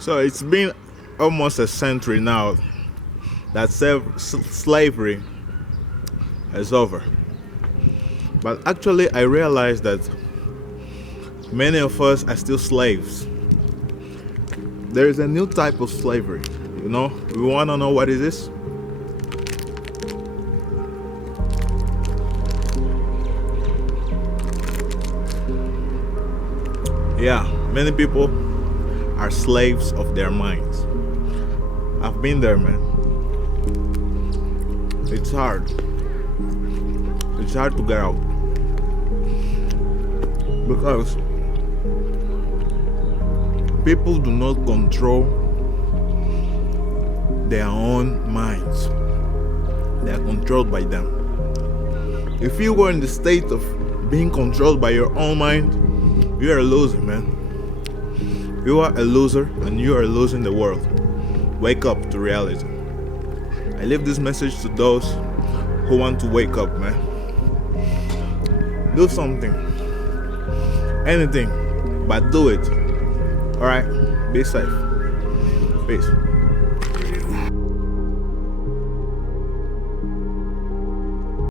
So it's been almost a century now that slavery is over. But actually, I realized that many of us are still slaves. There is a new type of slavery. We want to know what it is? Yeah, many people are slaves of their minds. I've been there, man. It's hard. It's hard to get out because people do not control their own minds. They are controlled by them. If you were in the state of being controlled by your own mind, you are a loser, man. You are a loser and you are losing the world. Wake up to reality. I leave this message to those who want to wake up, man. Do something. Anything. But do it. Alright? Be safe. Peace.